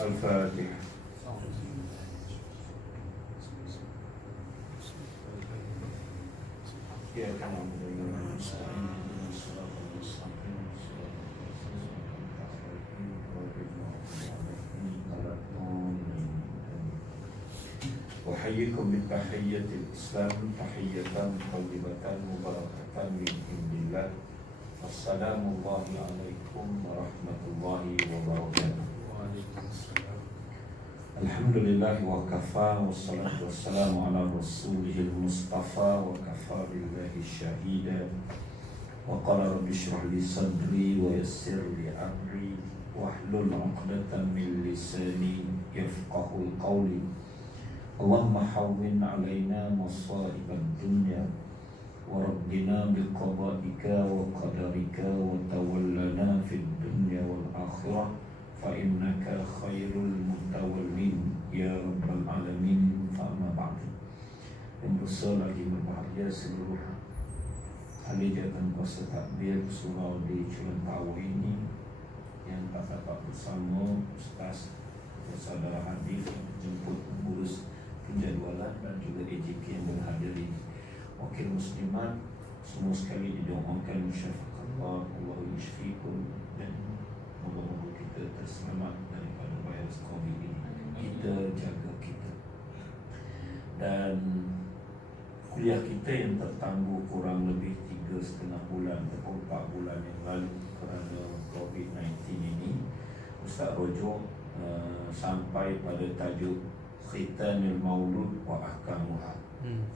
Al-Fatihah. Ya kamu Wahayyikum min tahiyyatil Islam tahiyyatan thayyibatan mubarakatan min indillah. Assalamualaikum warahmatullahi wabarakatuh. Alhamdulillah wa kafa wassalatu wassalamu ala rasulihil mustafa wa kafa billahi syahida. Wa qala rabbi shrah li sadri wa yassir li amri wahlul 'uqdatam min lisani yafqahu qawli. Allahumma hawwin 'alaina masa'ibad dunya wa rabbina biqada'ika wa qadarika wa tawallana fid dunya wal akhirah fa innaka khairul mutawallin ya rabbal alamin. Fa amma ba'du. Yang besar lagi berbahagia seluruh ahli jabatan kuasa takbir surau di Cilentawu ini yang tak dapat bersama Ustaz saudara hadir jemput mengurus penjadwalan dan juga EJK yang berhadiri. Wakil muslimat semua sekali didoakan syafaat Allah yashfikum dan moga-moga kita terselamat daripada virus COVID ini. Kita jaga kita. Dan kuliah kita yang tertangguh kurang lebih 3,5 bulan atau 4 bulan yang lalu kerana COVID-19 ini, Ustaz Rojo sampai pada tajuk Khitanul Maulud wa Ahkamuha.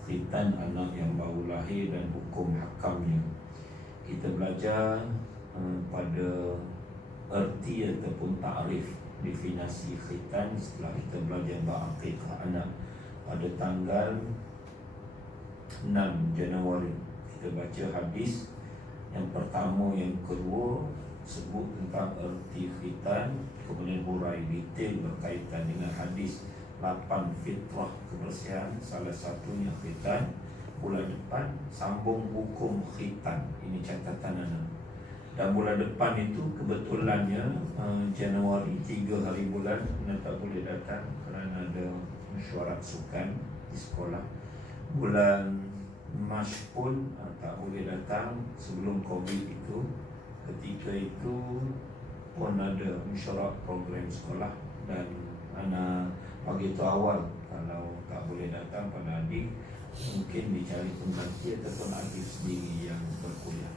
Khitan anak yang baru lahir dan hukum hakamnya. Kita belajar pada erti ataupun ta'rif definisi khitan setelah kita belajar ba'aqiqah anak pada tanggal 6 Januari. Kita baca hadis yang pertama, yang kedua sebut tentang erti khitan, kemudian hurai detail berkaitan dengan hadis 8 fitrah kebersihan, salah satunya khitan. Bulan depan sambung hukum khitan. Ini catatan anak. Dan bulan depan itu kebetulannya Januari 3 hari bulan anda tak boleh datang kerana ada mesyuarat sukan di sekolah. Bulan Mac pun tak boleh datang sebelum COVID itu. Ketika itu pun ada mesyuarat program sekolah dan anak bagi tahu awal kalau tak boleh datang pada adik mungkin dicari pengganti ataupun adik sendiri yang berkuliah.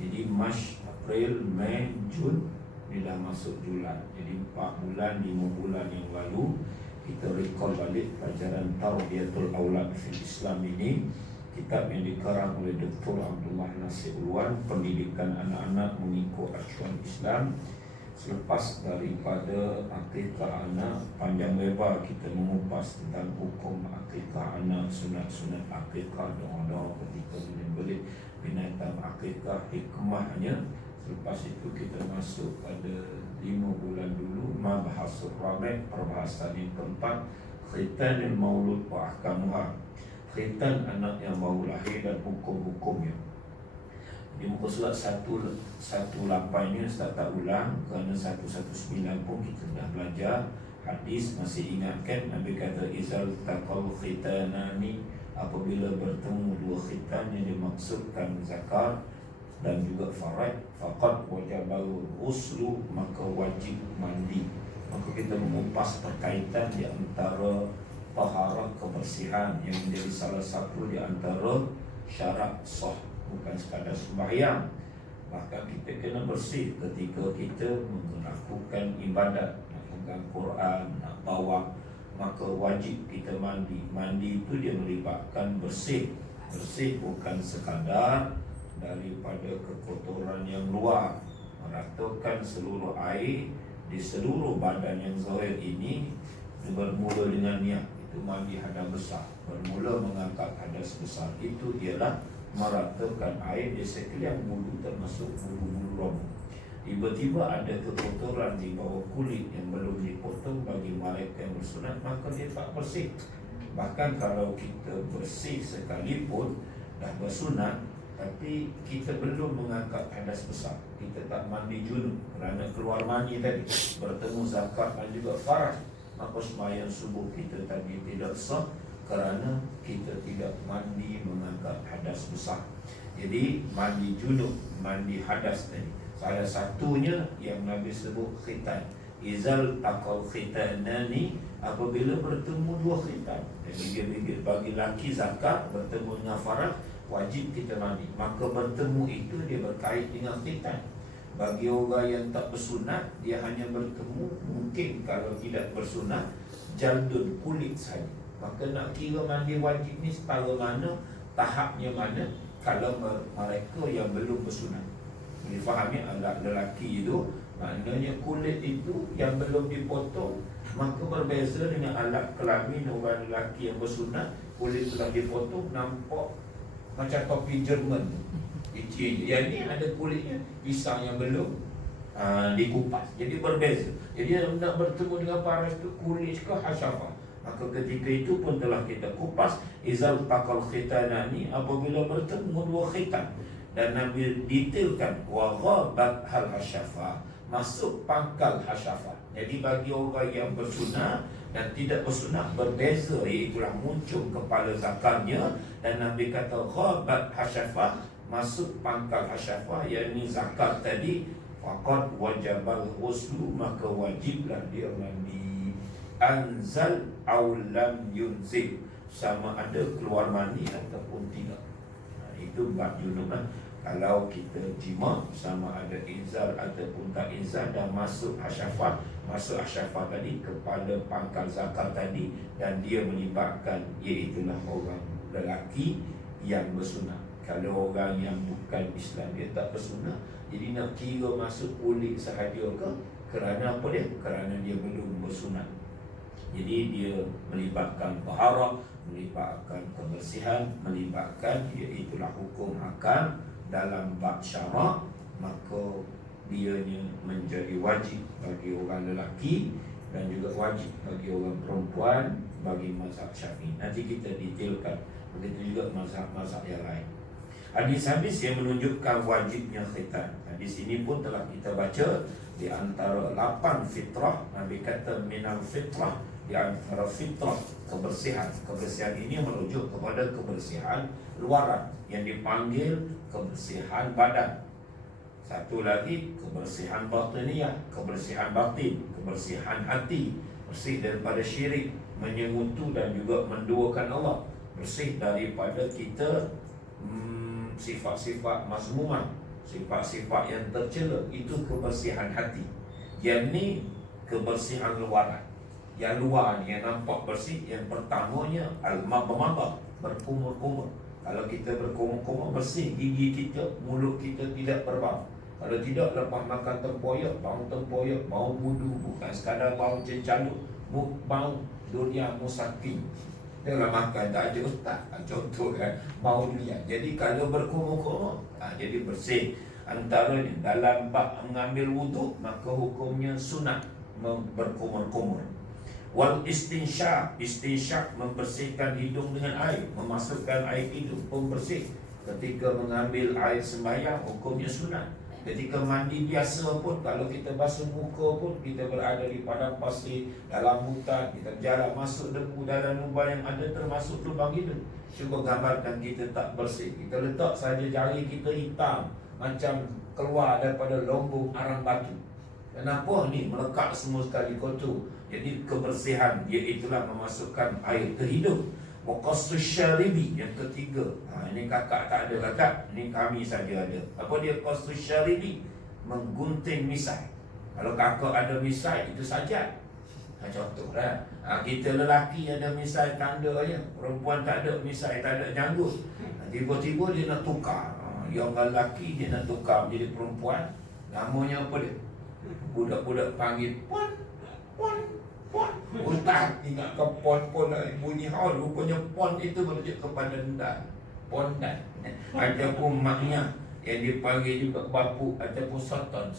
Jadi Mac, April, Mei, Jun ni dah masuk Julai. Jadi 4 bulan, 5 bulan yang lalu kita recall balik pelajaran Tarbiyatul Aulad fil Islam ini, kitab yang dikarang oleh Dr. Abdullah Nasir Ulwan, pendidikan anak-anak mengikut acuan Islam. Selepas daripada akikah anak, panjang lebar kita mengupas tentang hukum akikah anak, sunat-sunat akikah, doa-doa ketika menyembelih binatang akikah, hikmahnya. Selepas itu kita masuk pada 5 bulan dulu Mabhasul Rabi', perbahasan yang keempat, Khitanul Maulud wa Ahkamuha. Khitan anak yang baru lahir dan hukum-hukumnya. Di muka surat 118 ini Ustaz tak ulang kerana 119 pun kita dah belajar hadis. Masih ingat kan Nabi kata izal taqal khitanani, apabila bertemu dua khitan yang dimaksudkan zakar dan juga farad, faqad wajabal ghuslu, maka wajib mandi. Maka kita mengupas perkaitan di antara taharah, kebersihan yang menjadi salah satu di antara syarat sah, bukan sekadar sembahyang. Bahkan kita kena bersih ketika kita melakukan ibadat, nak pegang Quran, nak bawa, maka wajib kita mandi. Mandi itu dia melibatkan bersih. Bersih bukan sekadar daripada kekotoran yang luar, meratakan seluruh air di seluruh badan yang zahir ini. Bermula dengan niat, itu mandi hadas besar. Bermula mengangkat hadas besar itu ialah meratakan air di sekalian bulu, termasuk bulu-bulu rambut. Tiba-tiba ada kekotoran di bawah kulit yang belum dipotong, bagi mereka yang bersunat maka dia tak bersih. Bahkan kalau kita bersih sekalipun dah bersunat, tapi kita belum mengangkat hadas besar. Kita tak mandi junub kerana keluar mani tadi, bertemu zakat dan juga faraj, maka sembahyang subuh kita tadi tidak sah kerana kita tidak mandi mengangkat hadas besar. Jadi mandi junub, mandi hadas tadi, salah satunya yang Nabi sebut khitan. Izal taqal khitanani, apabila bertemu dua khitan. Jadi dia bagi laki zakat bertemu dengan faraj, wajib kita mandi. Maka bertemu itu dia berkait dengan khitan. Bagi orang yang tak bersunat, dia hanya bertemu, mungkin kalau tidak bersunat, jaldun, kulit saja. Maka nak kira mandi wajib ni setara mana, tahapnya mana, kalau mereka yang belum bersunat. Difahami alat lelaki itu, maknanya kulit itu yang belum dipotong, maka berbeza dengan alat kelamin orang lelaki yang bersunat. Kulit telah dipotong, nampak macam topi Jerman. Yang ni ada kulitnya, pisang yang belum dikupas. Jadi berbeza. Jadi nak bertemu dengan paras itu kulit ke hasyafah, maka ketika itu pun telah kita kupas. Izal taqal khitanani, apabila bertemu dua khitan. Dan Nabi detailkan wa ghabat hal hasyafah, masuk pangkal hasyafah. Jadi bagi orang yang bersunat dan tidak bersunat berbeza, iaitulah muncul kepala zakarnya. Dan Nabi kata ghabat hasyafah, masuk pangkal hasyafah, yakni zakat tadi, faqad wajabal ghuslu, maka wajiblah dia mandi. Anzal aw lam yunzil, sama ada keluar mani ataupun tidak. Itu bab junub. Kalau kita jima, sama ada inzal ataupun tak inzal, dan masuk hasyafah. Masuk hasyafah tadi kepada pangkal zakat tadi, dan dia melibatkan, iaitulah orang lelaki yang bersunat. Kalau orang yang bukan Islam, dia tak bersunat, jadi nak kira masuk kulit sahaja ke? Kerana apa dia? Kerana dia belum bersunat. Jadi dia melibatkan taharah, melibatkan kebersihan, melibatkan, iaitulah hukum akal dalam bab syarak. Maka dianya menjadi wajib bagi orang lelaki dan juga wajib bagi orang perempuan bagi mazhab Syafi'i. Nanti kita detailkan. Begitu juga mazhab-mazhab yang lain. Hadis-hadis yang menunjukkan wajibnya khitan. Hadis ini pun telah kita baca. Di antara 8 fitrah, Nabi kata minal fitrah, di antara fitrah kebersihan. Kebersihan ini merujuk kepada kebersihan luaran yang dipanggil kebersihan badan. Satu lagi kebersihan batiniyah, kebersihan batin, kebersihan hati, bersih daripada syirik, menyengutu dan juga menduakan Allah, bersih daripada kita sifat-sifat mazmuman, sifat-sifat yang tercela. Itu kebersihan hati. Yang ni kebersihan luaran. Yang luar ni yang nampak bersih, yang pertamanya al-mabmabah, berkumur-kumur. Kalau kita berkumur-kumur, bersih gigi kita, mulut kita tidak berbau. Kalau tidak, lepas makan tempoyak, bau wudu, bukan sekadar bau cencaluk, bau dunia musakin. Dalam makan tak ada otak, contoh kan, bau dunia. Jadi kalau berkumur-kumur, jadi bersih. Antaranya dalam bab mengambil wuduk, maka hukumnya sunat berkumur-kumur. Wal istinsyak, istinsyak membersihkan hidung dengan air, memasukkan air hidung pun bersih. Ketika mengambil air sembahyang, hukumnya sunat. Ketika mandi biasa pun, kalau kita basuh muka pun, kita berada di padang pasir, dalam hutan, kita jalan masuk debu dalam lubang yang ada, termasuk lubang hidung. Cuba gambarkan kita tak bersih, kita letak saja jari kita hitam, macam keluar daripada lombong arang batu. Kenapa ni? Melekat semua sekali kotor. Jadi kebersihan, iaitulah memasukkan air ke hidung. Waqassu syaribi, yang ketiga. Ini kakak tak ada kakak, ini kami saja ada. Apa dia qassu syaribi? Menggunting misai. Kalau kakak ada misai, itu sajat. Contohlah, kita lelaki ada misai tanda aja, perempuan tak ada misai, tak ada janggut. Tiba-tiba dia nak tukar. Yang lelaki dia nak tukar menjadi perempuan. Namanya apa dia? Budak-budak panggil puan, puan, puan. Ustaz ingatkan pon-pon bunyi haul. Rupanya pon itu merujuk kepada dan pondan. Ataupun maknya yang dipanggil juga bapu ataupun soton.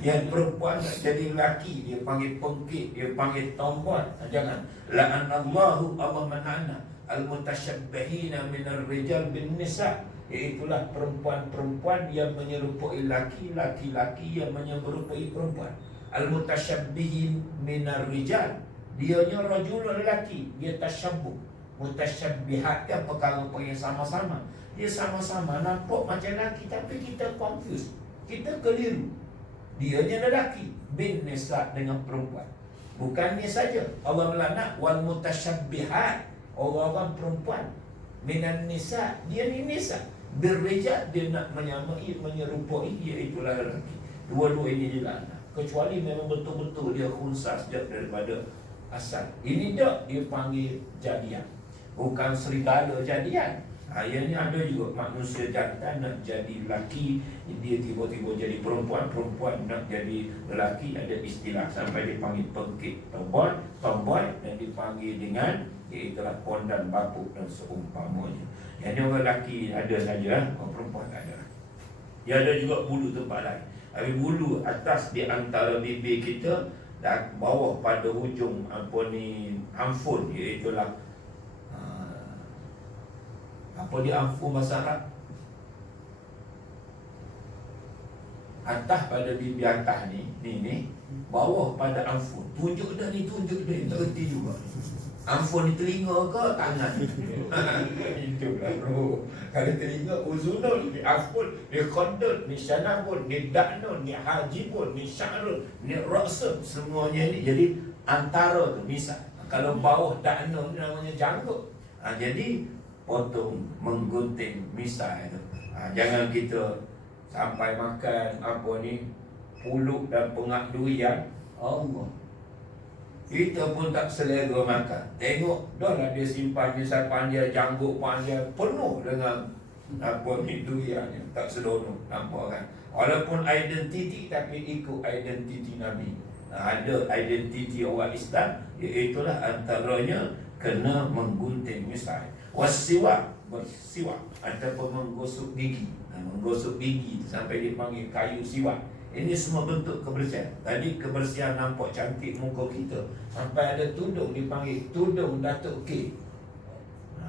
Yang perempuan nak jadi lelaki, dia panggil pengkit, dia panggil tomboan. Jangan. La'anallahu, Allah menana al-mutasyabbihina minar rijal bin nisa, iaitulah perempuan-perempuan yang menyerupai laki, laki-laki yang menyerupai perempuan. Al-mutasyabbihin minar rijal, dianya rajul lelaki, dia tasyabbuh. Mutasyabbihat kan perkara yang sama-sama, dia sama-sama nampak macam lelaki, tapi kita confuse, kita keliru. Dianya lelaki, bin nisa dengan perempuan. Bukannya saja Allah melaknat wal mutasyabbihat, orang-orang perempuan, minan nisa, dia ni nisa, birrijal, dia nak menyamai, menyerupai, iaitulah lelaki. Dua-dua ini dilaknat, kecuali memang betul-betul dia khunsa sejak daripada asal. Ini tak dia panggil jadian, bukan serigala jadian. Yang ni ada juga manusia jantan nak jadi lelaki, dia tiba-tiba jadi perempuan, perempuan nak jadi lelaki. Ada istilah sampai dipanggil pengkit tomboy, dan dipanggil dengan iaitulah pondan bapuk dan seumpamanya. Yang ni orang lelaki ada saja, orang perempuan tak ada. Dia ada juga bulu tempat lain. Tapi bulu atas di antara bibir kita dan bawah pada hujung amfun, iaitulah apa dia amfun bahasa Arab? Atas pada bibir atas ni, bawah pada amfun. Tunjuk dah ni, tunjuk dah, tak erti juga. Amfun ni telinga ke tangan? Itulah bro. Kalau telinga uzunun, ni amfun, ni khadud, ni syanabun, ni da'nun, ni hajibun, ni sya'run, ni ra'sun, semuanya ni. Jadi antara tu misal. Kalau bawah da'nun namanya janggut. Jadi potong, menggunting misai tu. Jangan kita sampai makan pulut dan pengak durian, Allah, kita pun tak selera makan. Tengok dah lah dia simpan misai panjang, janggut panjang, penuh dengan durian yang tak senonoh, nampak kan? Walaupun identiti, tapi ikut identiti Nabi. Ada identiti orang Islam, iaitulah antaranya kena menggunting misai. Wasiwak, bersiwak, ataupun menggosok gigi. Menggosok gigi sampai dipanggil kayu siwak. Ini semua bentuk kebersihan. Tadi kebersihan nampak cantik muka kita, sampai ada tudung dipanggil tudung Datuk K.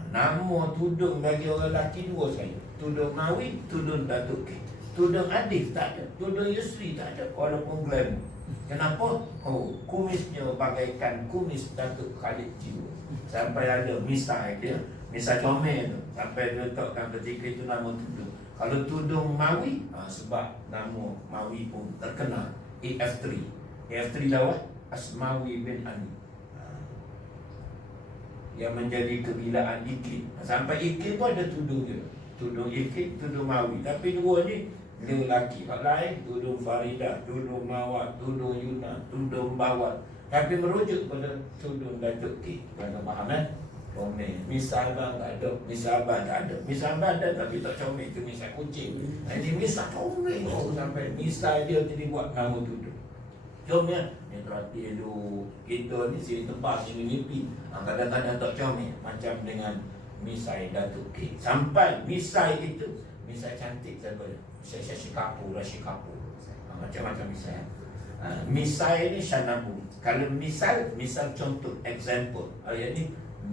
Nama tudung bagi orang lelaki dua saja, tudung Mawi, tudung Datuk K. Tudung Adif tak ada, tudung Yusri tak ada, walaupun glamour. Kenapa? Kumisnya bagaikan kumis Datuk Khalid Jiwa. Sampai ada misai dia, misal comel tu, sampai letakkan ketika itu nama tudung. Kalau tudung Mawi, sebab nama Mawi pun terkenal, AF3. AF3 lawan Asmawi bin Ali, yang menjadi kegilaan Ikin. Sampai Ikin pun ada tudung dia, tudung Ikin, tudung Mawi. Tapi dua ni dia lelaki. Hak lain tudung Faridah, tudung Mawat, tudung Yuna, tudung Bawat. Tapi merujuk pada tudung Datuk K. Kena faham kan? Comel. Misal abang tak ada, misal abang tak ada. Misal abang ada tapi tak comel, itu misal kucing. Ini misal comel. Sampai misal dia jadi buat nama tudung. Comel. Ni terhati dulu. Kita ni sini tebal, sini mimpi. Kadang-kadang tak comel. Macam dengan misal Datuk K. Sampai misal itu, misal cantik siapa dia? Misal Syashikapu, Rashikapu. Macam-macam misal. Misal ni syanabu. Kalau misal contoh, example. Yang ni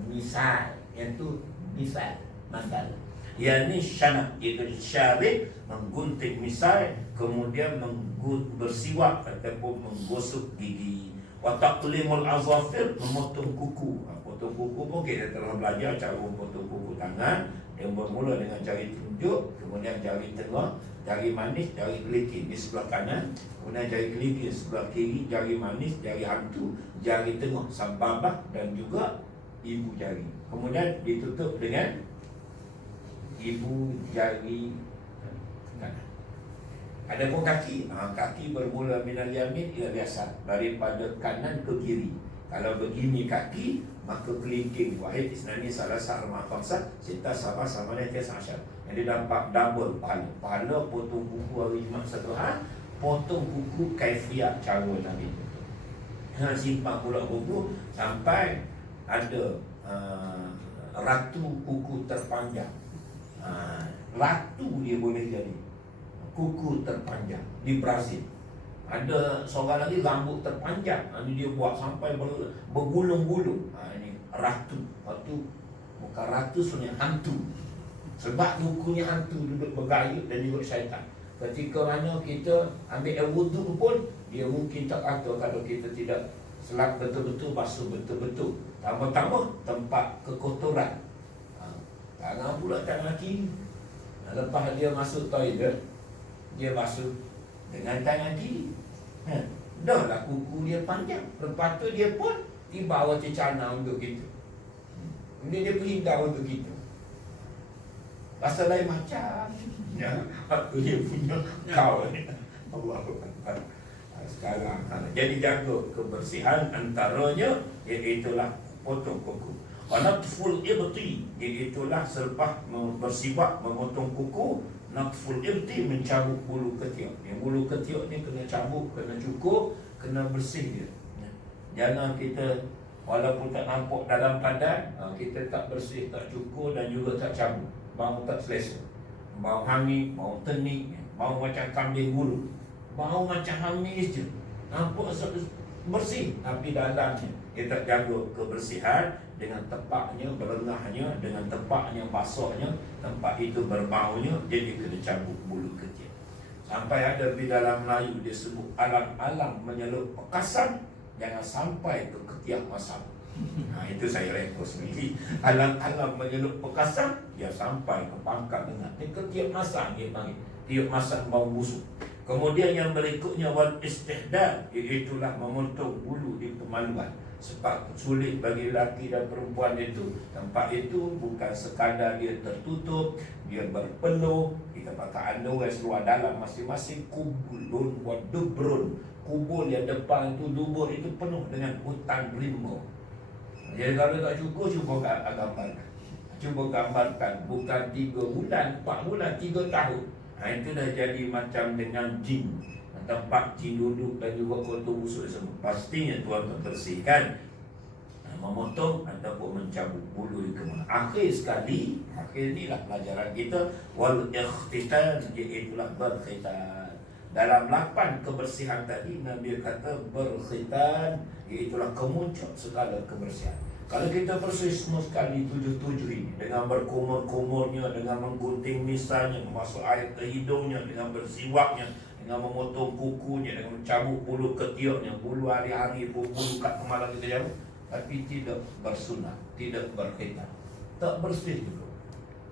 misal, yang tu misal, mandal. Yang ni syana, iaitu syarib, menggunting misal, kemudian bersiwak ataupun menggosok gigi. Wa taqlimul azafir, memotong kuku. Potong kuku pun kita telah belajar cara memotong kuku tangan. Yang bermula dengan jari telunjuk, kemudian jari tengah, jari manis, jari kelingking di sebelah kanan, kemudian jari kelingking di sebelah kiri, jari manis, jari hantu, jari tengah, sababah, dan juga ibu jari. Kemudian ditutup dengan ibu jari kanan. Adapun kaki, kaki bermula minal yamin ila biasa, daripada kanan ke kiri. Kalau begini kaki, maka kelingking wahid isnani salasa arba'a khamsah sita sabah samana tiasa asyar. Jadi dapat double pahala. Pahala potong kuku hari Jumaat satu hal, potong kuku kaifiah cara Nabi potong. Simpan pula kuku sampai ada ratu kuku terpanjang. Ratu dia boleh jadi kuku terpanjang di Brazil. Ada seorang lagi rambut terpanjang, ini dia buat sampai bergulung-gulung. Ini ratu. Waktu Bukan ratu sebenarnya hantu. Sebab kukunya hantu duduk bergayut dan juga syaitan. Ketika mana kita ambil air wuduk pun, dia mungkin tak kata kalau kita tidak selap betul-betul, basuh betul-betul. Tambah-tambah tempat kekotoran. Tangan pula tangan kiri. Lepas dia masuk toilet, dia basuh dengan tangan kiri. Dah lah kuku dia panjang. Lepas tu dia pun dibawa celana untuk kita. Dia pelindung untuk kita. Pasal lain macam aku dia punya kau ni. Allah Akbar. Sekarang jadi jaga kebersihan antaranya iaitulah potong kuku. Natful ibti iaitulah selepas bersibak memotong kuku. Natful ibti mencabut bulu ketiak. Yang bulu ketiak ni kena cabut, kena cukur, kena bersih dia. Jangan kita walaupun tak nampak dalam badan, kita tak bersih, tak cukur dan juga tak cabut, bau tak selesa, bau hangit, bau tenik, bau macam kambing bulu, bau macam hamis je. Nampak bersih tapi dalamnya dia tak jaga kebersihan. Dengan tepaknya, berengahnya, dengan tepaknya, basahnya, tempat itu berbaunya, jadi kena cabut bulu ketiak. Sampai ada di dalam Melayu dia sebut alang-alang menyelup pekasan, jangan sampai ke ketiak masam. Itu saya rekod sendiri. Alang-alang menyelup pekasan, dia sampai ke pangkat dengar. Ini ketiak masam dia panggil. Tiap masam bau busuk. Kemudian yang berikutnya wal istihdad, iaitulah memotong bulu di kemaluan. Sebab sulit bagi lelaki dan perempuan itu. Tempat itu bukan sekadar dia tertutup, dia berpeluh, kita pakai underwear seluar dalam masing-masing. Kubulun wa dubrun, kubul yang depan itu, dubur itu penuh dengan hutan rimau. Jadi kalau tak cukup, cuba gambarkan. Cuba gambarkan, bukan 3 bulan, 4 bulan, 3 tahun. Itu dah jadi macam dengan jin. Tempat jin duduk dan juga kotor busuk semua. Pastinya tuan bersihkan, memotong ataupun mencabut bulu di kemana. Akhir sekali, akhir inilah pelajaran kita. Wal ikhtitan, iaitulah berkhitan. Dalam 8 kebersihan tadi, Nabi kata berkhitan, iaitulah kemuncak segala kebersihan. Kalau kita bersih semua sekali 7 ini, dengan berkumur-kumurnya, dengan menggunting misalnya, memasuk air ke hidungnya, dengan bersiwaknya, dengan memotong kukunya, dengan mencabut bulu ketiaknya, bulu hari-hari, bulu kat kepala kita jauh, tapi tidak bersunat, tidak berkhitan, tak bersih juga.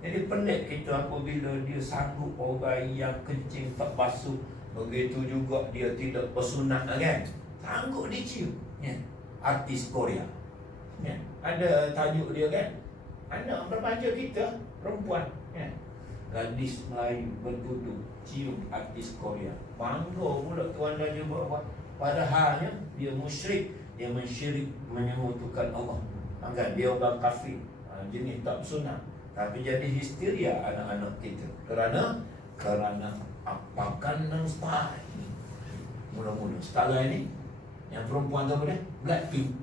Jadi pelik kita apabila dia sanggup orang yang kencing tak basuh, begitu juga dia tidak bersunat, kan? Sanggup dicium, ya. Artis Korea, ya. Ada tajuk dia, kan? Anak remaja kita, perempuan, ya. Gadis Melayu bertuduh cium artis Korea. Bangga pula tuan dan juga buat. Padahalnya dia musyrik, dia mensyirik, menyekutukan Allah. Kan dia orang kafir, jenis tak bersunat. Tapi jadi histeria anak-anak kita. Kerana apakan nang style. Mula-mula style ini yang perempuan tu boleh Blackpink.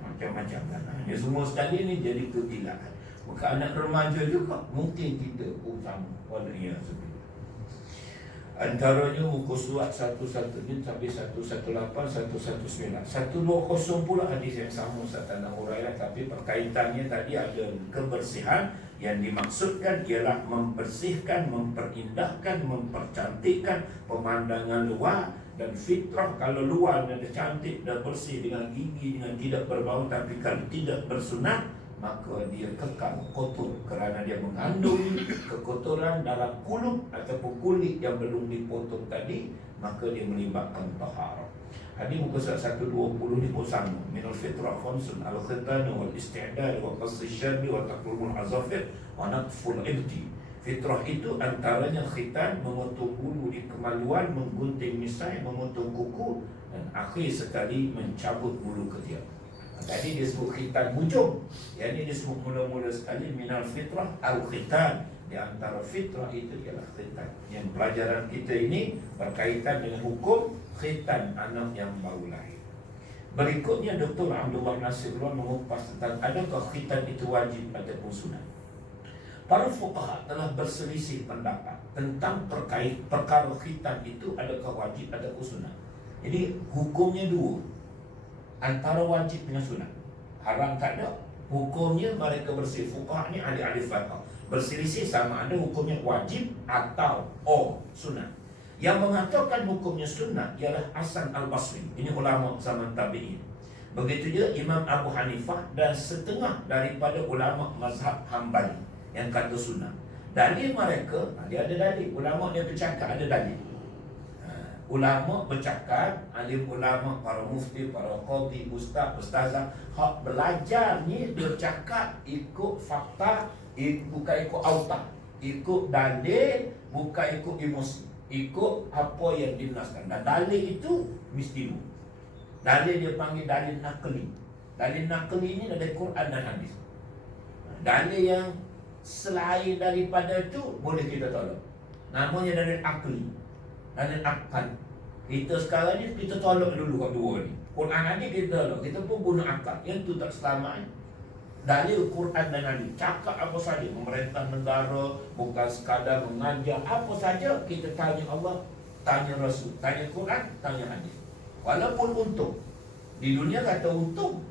Macam-macam kan. Dia semua sekali ni jadi kegilaan. Bukan anak remaja juga, mungkin kita utama. Wallahualam. Antaranya muka surat 119 sampai 118, 119, 120 pula hadis yang sama Ustaz Tanah Hurairah, tapi perkaitannya tadi ada kebersihan. Yang dimaksudkan ialah membersihkan, memperindahkan, mempercantikkan pemandangan luar dan fitrah. Kalau luar dah cantik, dah bersih dengan gigi, dengan tidak berbau, tapi kalau tidak bersunat, maka dia kekal kotor kerana dia mengandung kekotoran dalam kulit ataupun kulit yang belum dipotong tadi, maka dia melibatkan taharah. Hadis muka surat 120 ni pun sama. Minal fitrah khamsun al-khitan wal isti'dad wa qasr syarbi wa taqrubul azafir wa natful ibti. Fitrah itu antaranya khitan, memotong bulu di kemaluan, menggunting misai, memotong kuku, dan akhir sekali mencabut bulu ketiak. Tadi dia sebut khitan hujung, yang ini disebut mula-mula sekali minal fitrah al-khitan. Di antara fitrah itu ialah khitan. Yang pelajaran kita ini berkaitan dengan hukum khitan anak yang baru lahir. Berikutnya Dr. Abdullah Nasirullah mengupas tentang adakah khitan itu wajib ataupun sunat. Para fuqaha telah berselisih pendapat tentang perkara khitan itu adakah wajib ataupun sunat. Jadi hukumnya dua, antara wajib dengan sunat. Haram tak ada, Hukumnya mereka berselisih. Fuqaha ni ahli-ahli fiqh berselisih sama ada hukumnya wajib atau sunnah. Yang mengatakan hukumnya sunnah ialah Hasan al-Basri. Ini ulama zaman tabi'in. Begitu juga Imam Abu Hanifah dan setengah daripada ulama mazhab Hambali yang kata sunnah. Dalil mereka, dia ada dalil. Ulama dia bercakap ada dalil. Ulama bercakap, alim ulama, para mufti, para qadhi, ustaz, ustazah, hak belajar ni bercakap ikut fakta, bukan ikut auta, ikut dalil, bukan ikut emosi, ikut apa yang dinaskan. Dan dalil itu mesti dulu. Dalil dia panggil dalil nakli. Dalil nakli ni dari Quran dan hadis. Dalil yang selain daripada itu boleh kita tolak. Namanya dalil akli, dalil akal. Kita sekarang ni kita tolak dulu kat dua ni. Quran hadis kita tolak. Kita pun guna akal. Yang tu tak selamat. Dalil Quran dan hadis cakap apa saja, pemerintah negara, bukan sekadar mengajar, apa saja kita tanya Allah, tanya Rasul, tanya Quran, tanya hadis. Walaupun untung, di dunia kata untung,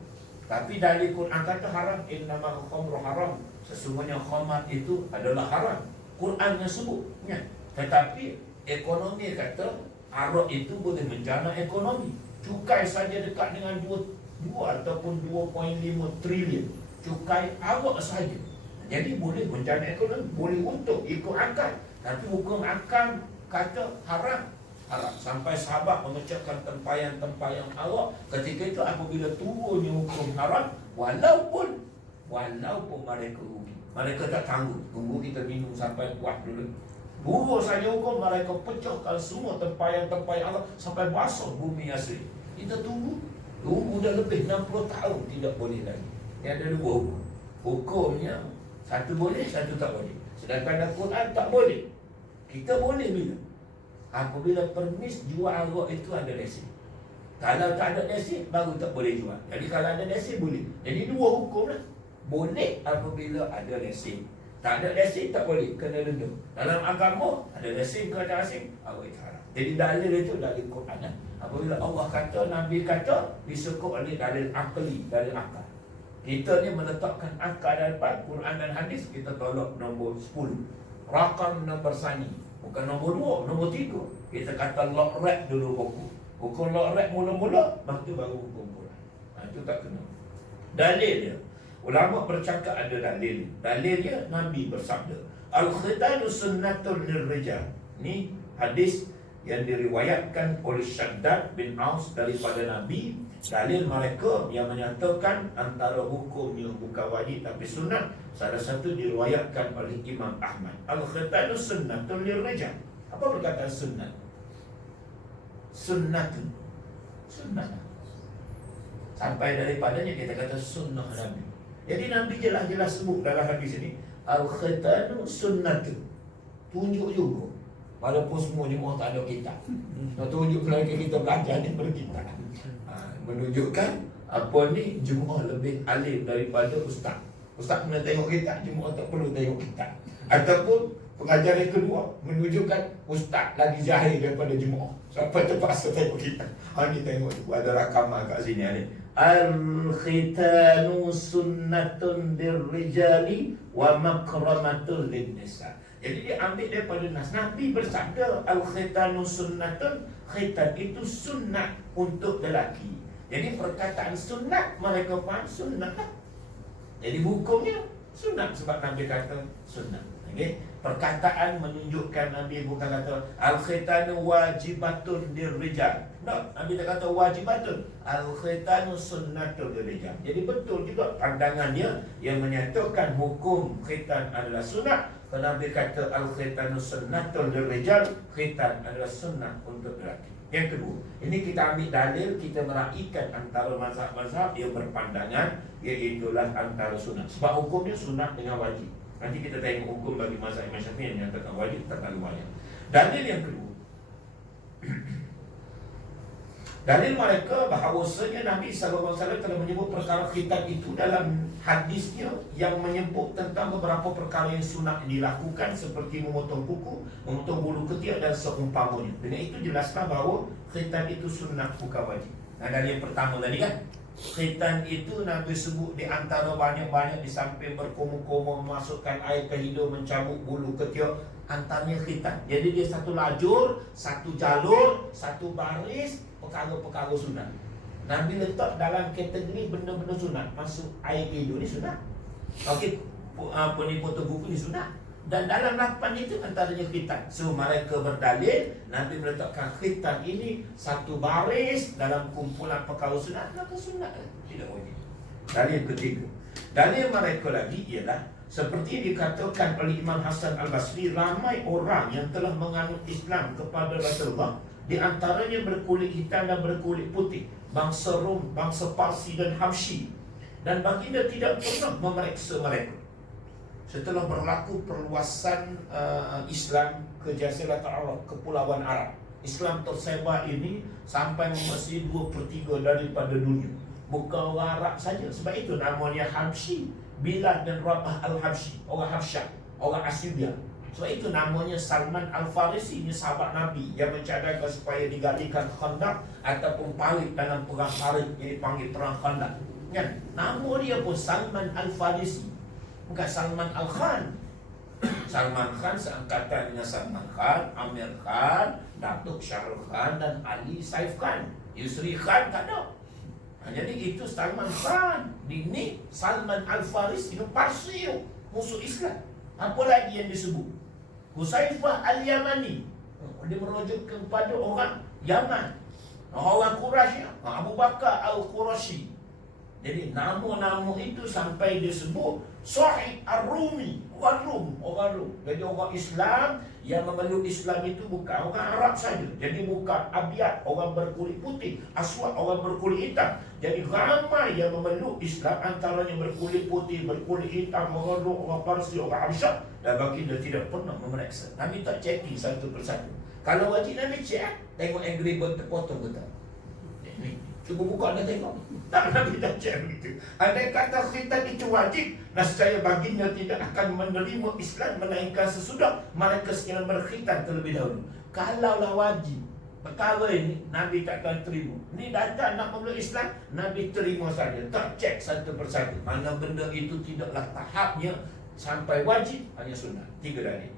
tapi dalil Quran kata haram. Innamal khamru haram, sesungguhnya khamar itu adalah haram. Quran yang sebutnya. Tetapi ekonomi kata arak itu boleh menjana ekonomi. Cukai saja dekat dengan 2 ataupun 2.5 trilion. Cukai arak saja. Jadi boleh menjana ekonomi, boleh untung ikut akal. Tapi hukum akal kata haram. Sampai sahabat memecahkan tempayan-tempayan arak. Ketika itu apabila turunnya hukum haram, walaupun mereka rugi, mereka tak tangguh. Tunggu kita minum sampai kuat dulu. Buruk saja hukum, mereka pecahkan semua tempayan-tempayan arak sampai basuh bumi asli. Kita tunggu dah lebih 60 tahun, tidak boleh lagi. Dia ada 2 hukum. Hukumnya satu boleh, satu tak boleh. Sedangkan Al-Quran tak boleh. Kita boleh bila? Apabila permis jual arak itu ada lesen. Kalau tak ada lesen, baru tak boleh jual. Jadi kalau ada lesen, boleh. Jadi 2 hukum lah. Boleh apabila ada lesen. Tak ada lesen, tak boleh. Kena denda. Dalam agama, ada lesen ke ada lesen, arak itu haram. Jadi dalil itu dalil Quran lah. Apabila Allah kata, Nabi kata, disokong oleh dalil akli, dalil akal. Kita ni meletakkan akal dan Quran dan hadis, kita tolak nombor 10. Rakam nombor sani. Bukan nombor 2, nombor 3. Kita kata lock rap dulu buku. Hukum lock rap mula-mula, lepas tu baru hukum Quran. Itu tak kena. Dalil dia, ulama bercakap ada dalil. Dalil dia, Nabi bersabda, Al-khitanu sunnatun lirrijal. Ni hadis yang diriwayatkan oleh Syaddad bin Aus daripada Nabi. Dalil mereka yang menyatakan antara hukumnya bukan wajib tapi sunnah, salah satu diriwayatkan oleh Imam Ahmad. Al-khitanu sunnatun lirrijal. Apa perkataan sunnah? Sunnatun, sunnah. Sampai daripadanya kita kata sunnah Nabi. Jadi Nabi jelas-jelas sebut dalam hadis ini, Al-khitanu sunnatun. Tunjuk juga. Walaupun semua jemaah tak ada kitab, tunjuk lagi kita belajar daripada kitab. Menunjukkan apa ni, jemaah lebih alim daripada ustaz. Ustaz kena tengok kitab, jemaah tak perlu tengok kitab. Ataupun pengajaran kedua menunjukkan ustaz lagi jahil daripada jemaah, sampai terpaksa tengok kitab. Ni tengok ada rakaman kat sini ni. Al-khitanu sunnatun lirrijali wa makramatun linnisa. Jadi dia ambil daripada nas. Nabi bersabda al-khitanu sunnatun. Khitan itu sunnah untuk lelaki. Jadi perkataan sunnah, mereka faham sunnah lah. Jadi hukumnya sunnah sebab Nabi kata sunnah. Okay? Perkataan menunjukkan Nabi bukan kata al-khitanu wajibatun lirrijal. Tak, Nabi tak kata wajibatun. Al-khitanu sunnatun lirrijal. Jadi betul juga pandangan dia yang menyatakan hukum khitan adalah sunnah. Kalau Nabi kata al-khitanu sunnatun lirrijal, khitan adalah sunnah untuk lelaki. Yang kedua, ini kita ambil dalil, kita meraihkan antara mazhab-mazhab yang berpandangan iaitulah antara sunnah. Sebab hukumnya sunnah dengan wajib. Nanti kita tengok hukum bagi mazhab Imam Syafi'i yang nyatakan wajib tak terlalu banyak. Dalil yang kedua, dalil mereka bahawasanya Nabi SAW telah menyebut perkara khitan itu dalam hadisnya yang menyebut tentang beberapa perkara yang sunat dilakukan seperti memotong kuku, memotong bulu ketiak dan seumpamanya. Dengan itu jelaskan bahawa khitan itu sunat bukan wajib. Nah, dari yang pertama tadi kan, Khitan itu Nabi sebut di antara banyak-banyak, di samping berkumur-kumur memasukkan air ke hidung, mencabut bulu ketiak, antaranya khitan. Jadi dia satu lajur, satu jalur, satu baris, perkara-perkara sunat. Nabi letak dalam kategori benda-benda sunat. Masuk air ke hidung ni sunat. Okey, foto buku ni sunat. Dan dalam lapan itu antaranya khitan. So mereka berdalil Nabi meletakkan khitan ini satu baris dalam kumpulan perkara sunat. Maka sunat tidak wajib. Dalil ketiga, dalil mereka lagi ialah seperti dikatakan oleh Imam Hasan Al-Basri, ramai orang yang telah menganut Islam kepada Rasulullah, di antaranya berkulit hitam dan berkulit putih, bangsa Rom, bangsa Parsi dan Habsyi, dan baginda tidak pernah memeriksa mereka. Setelah berlaku perluasan Islam ke Jazirah Arab, Kepulauan Arab, Islam tersebar ini sampai menguasai 2/3 daripada dunia. Bukan orang Arab saja. Sebab itu namanya Habsyi, Bilal dan Rabah Al-Habsyi, orang Habsyah, orang Assyria. Sebab itu namanya Salman Al-Farisi, ini sahabat Nabi yang mencadangkan supaya digalikan Khandaq ataupun parit dalam perang parit, yang dipanggil perang Khandaq. Kan? Nama dia pun Salman Al-Farisi, bukan Salman Al-Khan. Salman Khan seangkatan dengan Salman Khan, Amir Khan, Datuk Syahrul Khan dan Ali Saif Khan. Yusri Khan tak ada. Jadi itu Salman Khan. Ini Salman Al-Farisi, itu Parsi, musuh Islam. Apa lagi yang disebut? Husaifah Al-Yamani, dia merujuk kepada orang Yaman, orang Quraisy, Abu Bakar Al-Qurashi. Jadi nama-nama itu sampai disebut Sahih Ar-Rumi, orang Rum. Jadi orang Islam yang memeluk Islam itu bukan orang Arab saja. Jadi bukan Abyad, orang berkulit putih, Aswad, orang berkulit hitam. Jadi ramai yang memeluk Islam, antaranya berkulit putih, berkulit hitam, orang Rum, orang Parsi, orang Habsyah. Dan baginda tidak pernah memeriksa. Nabi tak checking satu persatu. Kalau wajib Nabi check, tengok agreement terpotong ke tak. Ni, cuba buka dan tengok. Tak, Nabi dah cek begitu. Andai kata khitan itu wajib, nescaya baginda tidak akan menerima Islam melainkan sesudah mereka sekalian berkhitan terlebih dahulu. Kalaulah wajib perkara ini, Nabi takkan terima. Ni datang nak memeluk Islam, Nabi terima saja, tak cek satu persatu. Mana benda itu tidaklah tahapnya sampai wajib, hanya sunnah. 3 dalil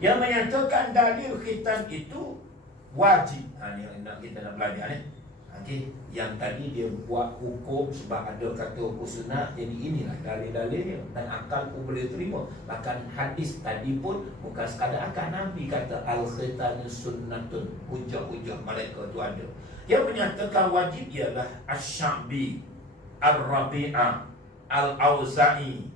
yang menyatakan dalil khitan itu wajib. Ini nak kita nak belajar ni. Okay. Yang tadi dia buat hukum sebab ada kata hukum sunat. Jadi inilah dalil-dalilnya dan akal pun boleh terima. Bahkan hadis tadi pun bukan sekadar akal. Nabi kata al-khitanu sunnatun, hujah-hujah mereka tu ada. Yang menyatakan wajib ialah Asy-Sya'bi, Ar-Rabi'ah, Al-Auza'i,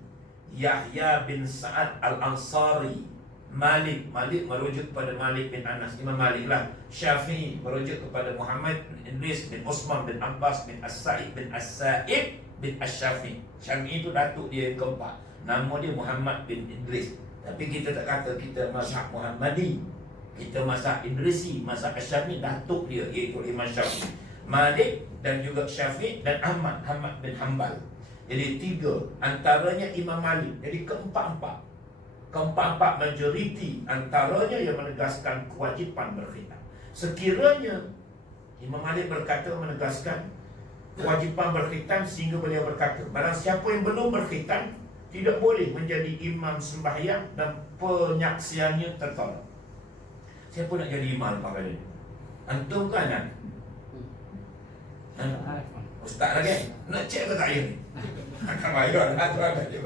Yahya bin Sa'ad Al-Ansari, Malik merujuk kepada Malik bin Anas, Imam Malik lah. Syafi'i merujuk kepada Muhammad bin Idris bin Osman bin Abbas bin As-Sa'id bin As-Sa'id bin As-Syafi'i. Syafi'i itu datuk dia yang keempat. Nama dia Muhammad bin Idris. Tapi kita tak kata kita mazhab Muhammadi, kita mazhab Idrisi, mazhab As-Syafi'i, datuk dia iaitu Imam Syafi'i, Malik dan juga Syafi'i dan Ahmad bin Hanbal. Jadi 3 antaranya Imam Malik. Jadi keempat-empat majoriti antaranya yang menegaskan kewajipan berkhitan. Sekiranya Imam Malik berkata menegaskan kewajipan berkhitan sehingga beliau berkata, barang siapa yang belum berkhitan tidak boleh menjadi imam sembahyang dan penyaksiannya tertolak. Siapa nak jadi imam lepas kali ni? Antum kan? Ustaz lagi? Nak cek ke tak ya ni? Akan bayar lah tuan kat dia.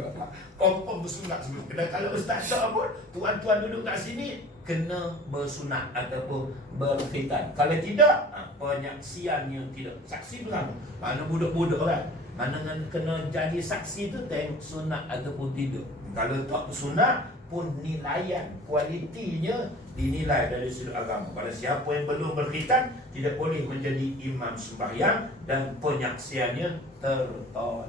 Confirm bersunat sebelum. Dan kalau ustaz tak pun, tuan-tuan duduk kat sini kena bersunat ataupun berkhitan. Kalau tidak, penyaksiannya tidak. Saksi bersama. Mana budak-budak kan? Mana kena jadi saksi tu tengok sunat ataupun tidak. Kalau tak sunat pun nilaian, kualitinya dinilai dari sudut agama. Pada siapa yang belum berkhitan tidak boleh menjadi imam sembahyang dan penyaksiannya tertolak.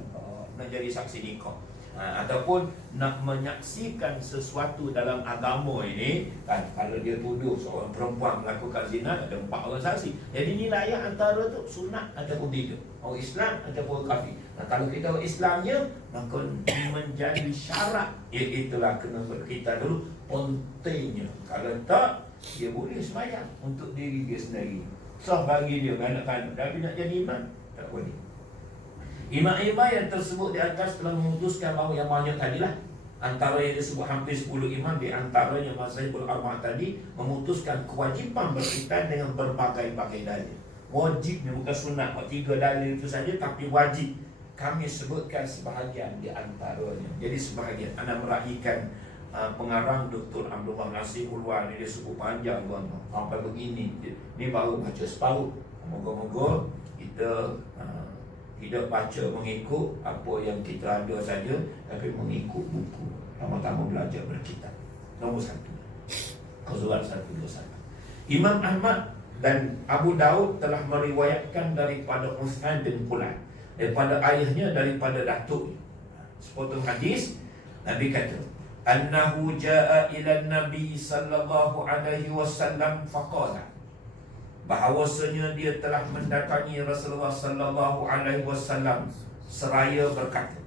Nak jadi saksi nikah, ataupun nak menyaksikan sesuatu dalam agama ini kan, kalau dia tuduh seorang perempuan melakukan zina, ada 4 orang saksi. Jadi nilai antara tu sunat ataupun tidak, orang Islam ataupun kafir. Kalau kita orang Islamnya, maka menjadi syarat, iaitulah kena berkhitan dulu, pentingnya. Kalau tak, dia boleh sembahyang untuk diri dia sendiri, sah bagi dia anak-anak. Tapi nak jadi imam tak boleh. Imam-imam yang tersebut di atas telah memutuskan bahawa yang banyak tadilah, antara yang disebut hampir 10 imam, di antaranya mazhabul arba'ah tadi, memutuskan kewajipan berkhitan dengan berbagai-bagai dalil. Wajibnya bukan sunat, 3 dalil itu saja, tapi wajib. Kami sebutkan sebahagian di antaranya. Jadi sebahagian, anda meraihkan pengarang Dr. Abdullah Nasir Ulwan, dia sebut panjang tuan, sampai begini. Ini baru baca separuh. Moga-moga kita tidak baca mengikut apa yang kita ada saja, tapi mengikut buku. Pertama-tama belajar berkitab. Nombor 1, Qazuat 121. Imam Ahmad dan Abu Daud telah meriwayatkan daripada Uthman bin Qulan, daripada ayahnya, daripada datuknya. Sepotong hadis, Nabi kata, annahu jaa ila Nabi sallallahu alaihi wasallam faqala, bahawasanya dia telah mendatangi Rasulullah sallallahu alaihi wasallam seraya berkata.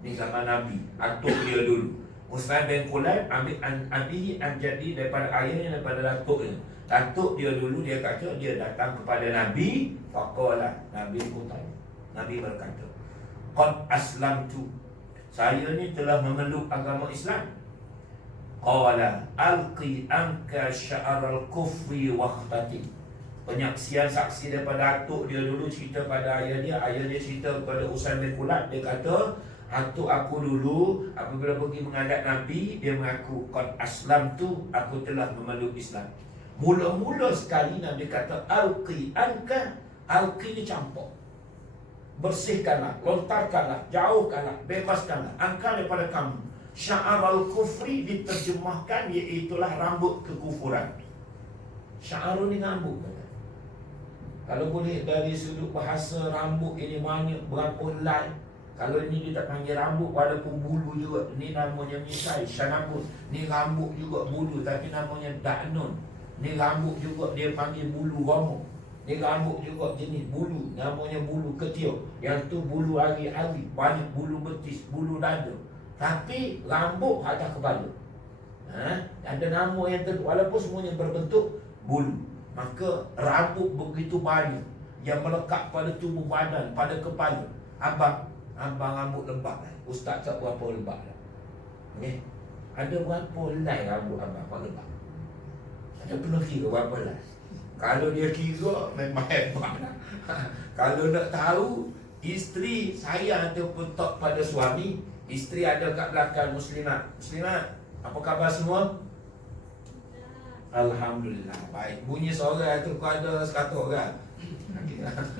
Ini zaman Nabi, atuk dia dulu. Uthman bin Qulan ambil abihi anjadi, daripada ayahnya, daripada datuknya. Datuk dia dulu, dia kata, dia datang kepada Nabi, faqala, Nabi pun tanya. Nabi berkata, qad aslamtu, saya ni telah memeluk agama Islam. Qala alqi anka sya'aral kufri waqtati. Penyaksian saksi daripada atuk dia dulu cerita pada ayah dia cerita kepada Uthman bin Qulan. Dia kata, atuk aku dulu apabila pergi menghadap Nabi, dia mengaku qad aslamtu, aku telah memeluk Islam. Mula-mula sekali Nabi kata alqi anka, alqi ni campur, bersihkanlah, lontarkanlah, jauhkanlah, bebaskanlah angka daripada kamu. Sya'arul kufri diterjemahkan iaitulah rambut kekufuran. Sya'arul ni rambut, kata. Kalau boleh dari sudut bahasa, rambut ini banyak, berapa helai. Kalau ini dia tak panggil rambut, walaupun bulu juga. Ni namanya misai, syanabut. Ni rambut juga bulu, tapi namanya da'nun. Ni rambut juga dia panggil bulu romo. Ni rambut juga jenis bulu, namanya bulu ketiak. Yang tu bulu ari-ari, banyak bulu betis, bulu dada. Tapi rambut ada kepala. Ada nama yang walaupun semuanya berbentuk bulu. Maka rambut begitu banyak yang melekat pada tubuh badan, pada kepala. Abang rambut lebat lah. Ustaz tak berapa lebat lah. Okay. Ada berapa helai rambut abang lebat? Ada pernah kira berapa helai? Kalau dia kira memang hebat lah. Kalau nak tahu, isteri sayang ataupun tak pada suami. Isteri ada kat belakang, Muslimat. Muslimat, apa khabar semua? Alhamdulillah, baik. Bunyi seorang tu kau ada 100 orang.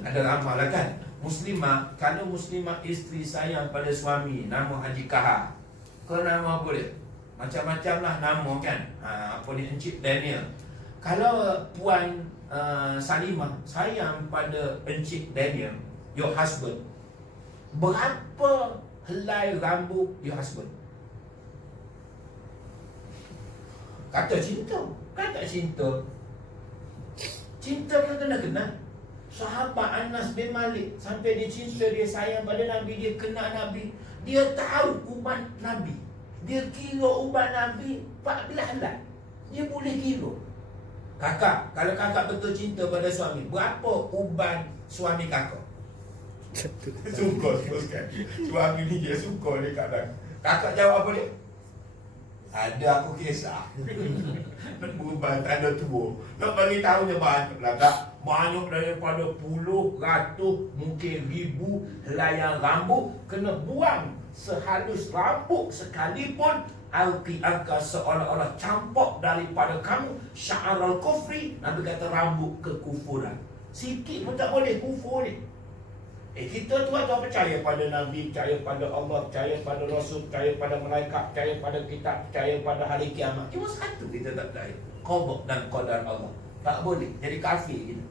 Ada ramai lah kan. Muslimah, kalau muslimah isteri sayang pada suami, nama Haji Kahar, ke nama apa dia? Macam-macam lah nama kan. Apa ni, Encik Daniel. Kalau Puan Salimah sayang pada Encik Daniel, your husband, berapa helai rambut your husband? Kata cinta, kata cinta. Cinta kan kena-kena. Sahabat Anas bin Malik, sampai dia cinta, dia sayang pada Nabi, dia kenal Nabi, dia tahu ubat Nabi, dia kira ubat Nabi 14 helai. Dia boleh kira. Kakak, kalau kakak betul cinta pada suami, berapa uban suami kakak? Suka sekali. Suami ni dia suka dia kadang. Kakak jawab apa dia? Ada, aku kisah. Beruban tanda tua. Nak bagi tahu dia banyak lah tak? Banyak daripada puluh, ratus, mungkin ribu helai rambut kena buang sehalus rambut sekalipun. Alqi angka, seolah-olah campur daripada kamu. Sya'arul kufri, Nabi kata rambut kekufuran. Sikit pun tak boleh kufur ni. Kita tu atau percaya pada Nabi, percaya pada Allah, percaya pada Rasul, percaya pada malaikat, percaya pada kitab, percaya pada hari kiamat. Cuma satu kita tak percaya, qada dan qadar Allah. Tak boleh, jadi kafir kita.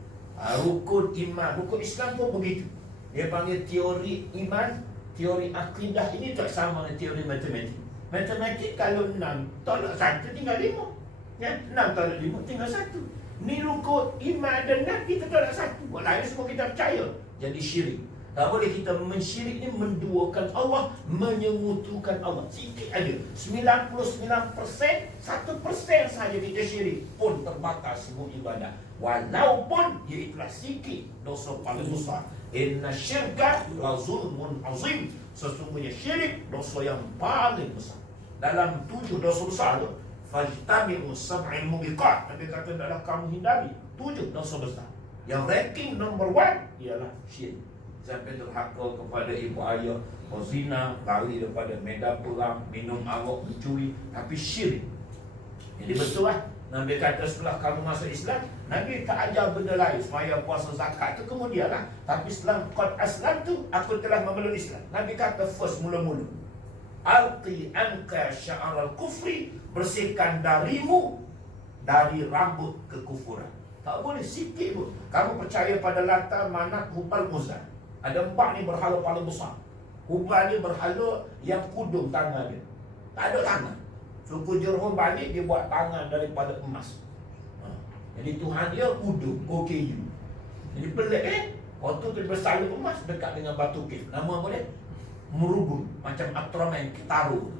Rukun iman, rukun Islam pun begitu. Dia panggil teori iman, teori akidah. Ini tak sama dengan teori matematik. Matematik kalau 6 tolak 1 tinggal 5. Ya, 6 tolak 5 tinggal 1. Ni rukun iman dan Nabi, kita tolak 1. Buat lain semua kita percaya. Jadi syirik. Tak boleh kita mensyirik ni, menduakan Allah, menyengutukan Allah. Sikit aja. 99%, 1% saja kita syirik pun terbatas semua ibadah. Walaupun iaitulah sikit dosa paling besar. Inna syirka la zulmun azim. Sesungguhnya syirik dosa yang paling besar. Dalam 7 dosa besar tu, fajtami'u sab'il mubiqat. Nabi kata adalah kamu hindari 7 dosa besar. Yang ranking number 1 ialah syirik. Sampai durhaka kepada ibu ayah, zina, lari daripada medan perang, minum arak, mencuri, tapi syirik. Jadi betul lah. Nabi kata setelah kamu masuk Islam, Nabi tak ajar benda lain, semaya, puasa, zakat tu kemudian lah. Tapi setelah qad aslam tu, aku telah memeluk Islam. Nabi kata first mula-mula, alqi anka sya'aral kufri, bersihkan darimu dari rambut kekufuran. Tak boleh sikit pun. Kamu percaya pada Lata, Manat, Hubal, Uzza. Ada 4 ni berhala paling besar. Hubal ni berhala yang kudung tangan dia, tak ada tangan. Suku Jurhum balik, dia buat tangan daripada emas. Jadi Tuhan dia kudung, OKU. Jadi pelik waktu tu dia bersalin emas dekat dengan batu kif. Nama apa dia? Merubung, macam Atraman, Kitaru.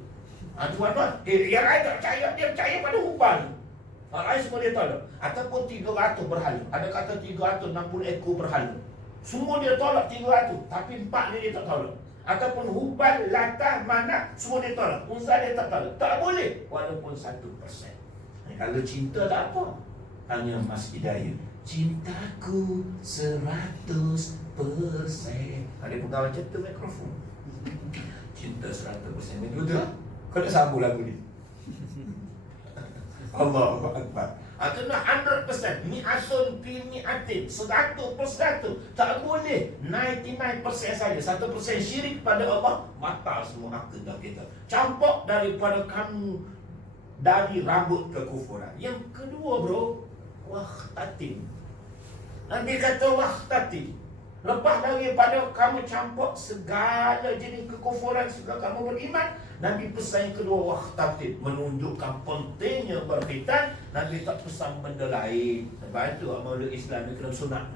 Tuan-tuan, yang lain tak percaya, dia percaya pada Hubal. Orang lain semua dia tolak. Ataupun 300 berhala. Ada kata 360 ekor berhala. Semua dia tolak 300, tapi 4 ni dia tak tolak. Ataupun Hubal, Latah, Manat, semua dia tolak. Uzza dia tak tolak. Tak boleh, walaupun 1%. Kalau cinta tak apa. Tanya Mas Hidayat, cintaku 100%. Ada pegang macam tu mikrofon. Cinta 100%. Betul? Kau nak sambung lagu ni? Allahu Akbar. Kena 100%, mi'atun fi mi'atin, 100%. Tak boleh 99% saja. 1% syirik pada Allah, batal semua akidah kita. Campak daripada kamu dari rambut kekufuran. Yang kedua bro, wahtatin. Nabi kata wahtatin. Lepas daripada kamu campak segala jenis kekufuran, segala kamu beriman, Nabi pesan yang kedua wahtatin, menunjukkan pentingnya berkhitan. Nabi tak pesan benda lain. Sebab itu memeluk Islam ni kena sunat.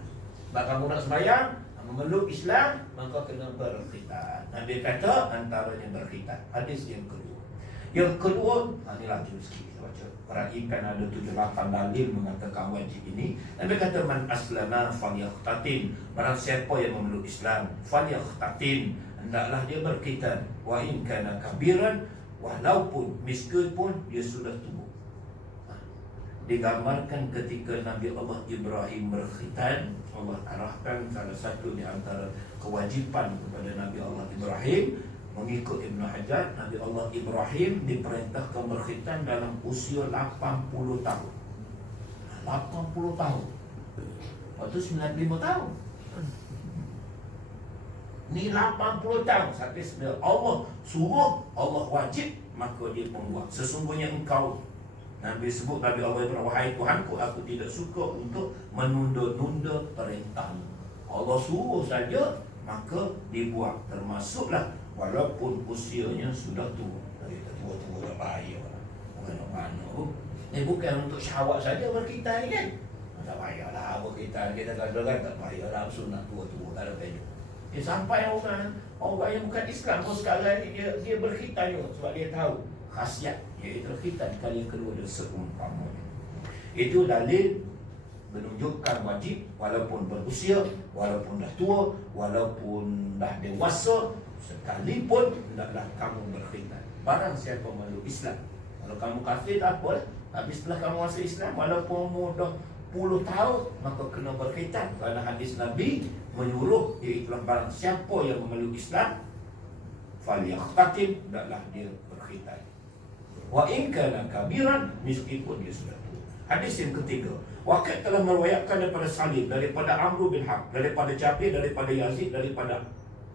Sebab kamu nak sembahyang, memeluk Islam, maka kena berkhitan. Nabi kata antaranya berkhitan. Hadis yang kedua. Yang kedua, ini laju sikit kita baca. Perhatikan ada 7-8 dalil mengatakan wajib ini. Nabi kata man aslama falyakhtatin. Barang siapa yang memeluk Islam, falyakhtatin, hendaklah dia berkhitan. Wa in kana kabiran, walaupun miskin pun dia sudah tua. Digambarkan ketika Nabi Allah Ibrahim berkhitan, Allah arahkan salah satu di antara kewajipan kepada Nabi Allah Ibrahim. Mengikut Ibn Hajar, Nabi Allah Ibrahim diperintahkan berkhitan dalam usia 80 tahun. 80 tahun. Waktu 95 tahun. Ni 80 tahun. Sampai sebenarnya Allah suruh, Allah wajib, maka dia membuat. Sesungguhnya engkau, Nabi sebut, Nabi Allah Ibrahim, wahai Tuhanku, aku tidak suka untuk menunda-nunda perintahmu. Allah suruh saja, maka dibuat. Termasuklah walaupun usianya sudah tua. Tua-tua tak bahaya lah. Mana-mana pun. Ini bukan untuk syahwat saja berkhitan ni kan. Tak payahlah berkhitan. Kita katakan tak payahlah sunat tua-tua. Tak ada beza. Sampai orang yang bukan Islam pun sekarang ni dia berkhitan juga. Sebab dia tahu khasiat. Iaitu berkhitan kali yang kedua dia seumpamanya. Itu dalil menunjukkan wajib walaupun berusia, walaupun dah tua, walaupun dah dewasa, sekalipun hendaklah kamu berkhitan. Barang siapa memeluk Islam. Kalau kamu kafir tak apa, tapi setelah kamu masuk Islam, walaupun umur dah 10 tahun, maka kena berkhitan. Kerana hadis Nabi menyuruh, iaitu barang siapa yang memeluk Islam, falyakhtatin, hendaklah dia berkhitan. Wa in kana kabiran, meskipun dia sudah tua. Hadis yang ketiga, Waqid telah meriwayatkan daripada Salim, daripada Amr bin Haq, daripada Jabir, daripada Yazid, daripada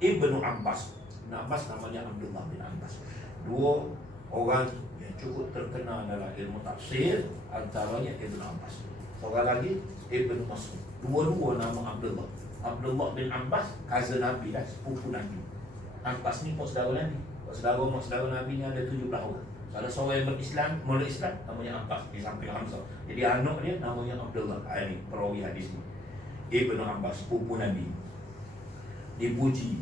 Ibnu Abbas. Ibnu Abbas namanya Abdullah bin Abbas. Dua orang yang cukup terkenal dalam ilmu tafsir, antaranya Ibnu Abbas. Seorang lagi Ibnu Mas'ud. Dua-dua nama Abdullah. Abdullah bin Abbas, cousin Nabi dah, sepupu Nabi. Abbas ni mak saudara Nabi. Mak saudara Nabi ni ada 17 orang. Salah seorang yang berislam, mula Islam, namanya Abbas, di samping Hamzah. Jadi anak dia namanya Abdullah. Ini perawi hadis ni. Ibnu Abbas, sepupu Nabi, dipuji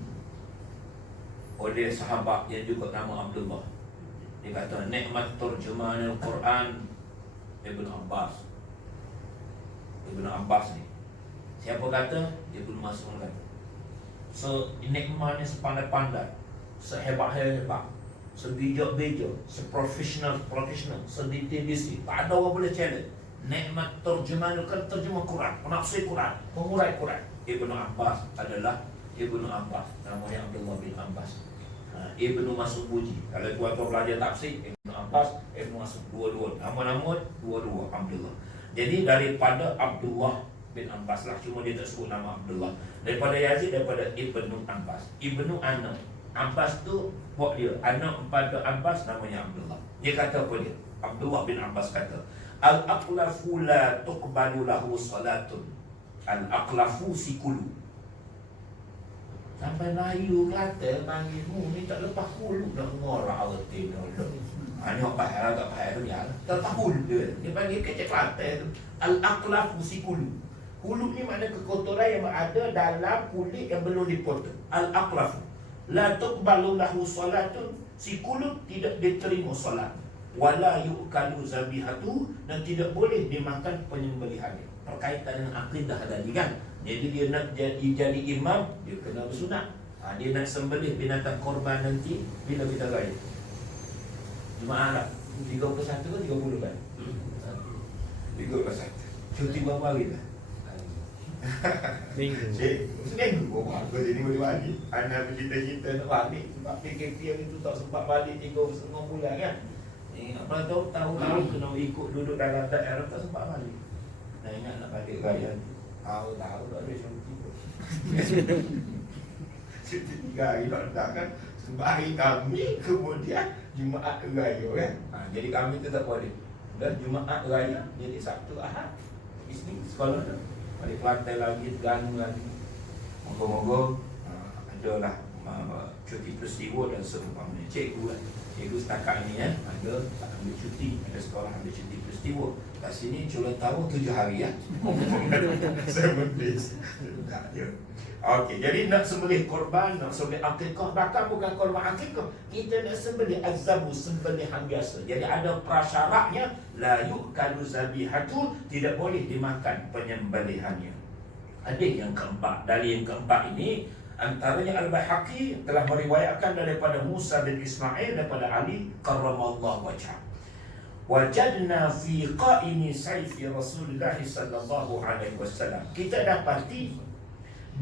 oleh sahabat yang juga nama Abdullah. Dia kata, nikmat terjemahan Al-Quran Ibnu Abbas. Ibnu Abbas ni. Siapa kata? Ibnu Mas'ud kata. So, nikmahnya sepandai-pandai, sehebat-hebat, sebijak-bijak, seprofesional, sedetail-detail. Tak ada orang boleh challenge. Nikmat terjemahan kan terjemah Quran, penafsir Quran, pengurai Quran. Ibnu Abbas adalah Ibnu Abbas, namanya Abdullah bin Abbas. Ibnu Mas'ud puji. Kalau tuan-tuan belajar tafsir, Ibnu Abbas, Ibnu Mas'ud, dua-dua. Nama-nama dua-dua Abdullah. Jadi daripada Abdullah bin Abbas lah, cuma dia tak sebut nama Abdullah. Daripada Yazid, daripada Ibnu Abbas. Ibnu anak Abbas tu buat dia anak pada Abbas, namanya Abdullah. Dia kata apa dia? Abdullah bin Abbas kata, al-aqlafu la tuqbalu lahu salatun. Al-aqlafu sikulu. Sampai Melayu kata panggilmu ni tak lepas hulu nak ngorang erti dulu. Ni apa hal tak faham tu ya. Tak tahu dia. Dia panggil kecek Kelantan tu. Al-aqlafu sikulu. Hulu ni makna kekotoran yang ada dalam kulit yang belum dipotong. Al-aqlafu la tuqbalu lahu salatun. Sikulu tidak diterima solat. Wala yu'kalu zabihatu, dan tidak boleh dimakan penyembelihannya. Berkaitan dengan akidah tadi kan. Jadi dia nak jadi imam, dia kena bersunat. Dia nak sembelih binatang korban nanti bila kita raya. Jumaat lah 31 ke 30 kan? 31. Cuti berapa hari lah? Minggu. Seminggu. Aku jadi boleh balik. Anak bercita-cita nak balik. Sebab PKP hari tu tak sempat balik 3.5 bulan kan. Apa tahu kena ikut duduk dalam daerah, tak sempat balik. Nak ingat nak balik raya. Tahu tak ada cuti pun. Cuti 3 hari tak kan. Sebab hari kami kemudian Jumaat Raya kan. Jadi kami tu tak boleh. Dan Jumaat Raya jadi Sabtu Ahad Isnin sekolah tu. Balik Kelantan lagi, Terengganu lagi. Moga-moga adalah cuti peristiwa dan seumpamanya. Cikgu lah. Cikgu setakat ni ada tak ambil cuti, ada sekolah ambil cuti peristiwa. Kat sini culang tahun 7 hari 7 days. Tak je. Okey, jadi nak sembelih korban, nak sembelih akikah, bahkan bukan korban akikah, kita nak sembelih azabu, sembelihan biasa. Jadi ada prasyaratnya, la yu'kalu zabihatu, tidak boleh dimakan penyembelihannya. Hadis yang keempat, dari yang keempat ini antaranya Al-Baihaqi telah meriwayatkan daripada Musa bin Ismail daripada Ali karramallahu wajhah. Wajadna fi qa'ini sayfi Rasulullah sallallahu alaihi wasallam. Kita dapati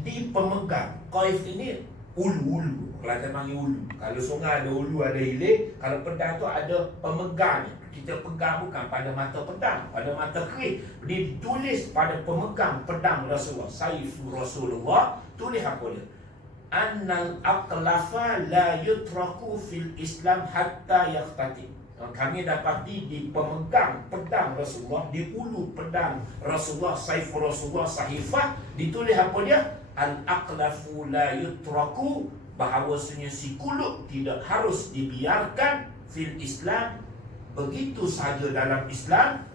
di pemegang qaif ini ulu-ulu. Kelantan panggil ulu. Kalau sungai ada ulu, ada hilir. Kalau pedang tu ada pemegangnya. Kita pegang bukan pada mata pedang, pada mata keris. Ditulis pada pemegang pedang Rasulullah, sayfu Rasulullah. Tulis apa dia? Annal aqlafa la yutraku fil Islam hatta yaqtati. Kami dapati di pemegang pedang Rasulullah, di ulu pedang Rasulullah, sayfu Rasulullah, sahifah, ditulis apa dia? Al-aqlafu la yutraku, bahawasanya si kulut tidak harus dibiarkan fil Islam, begitu saja dalam Islam,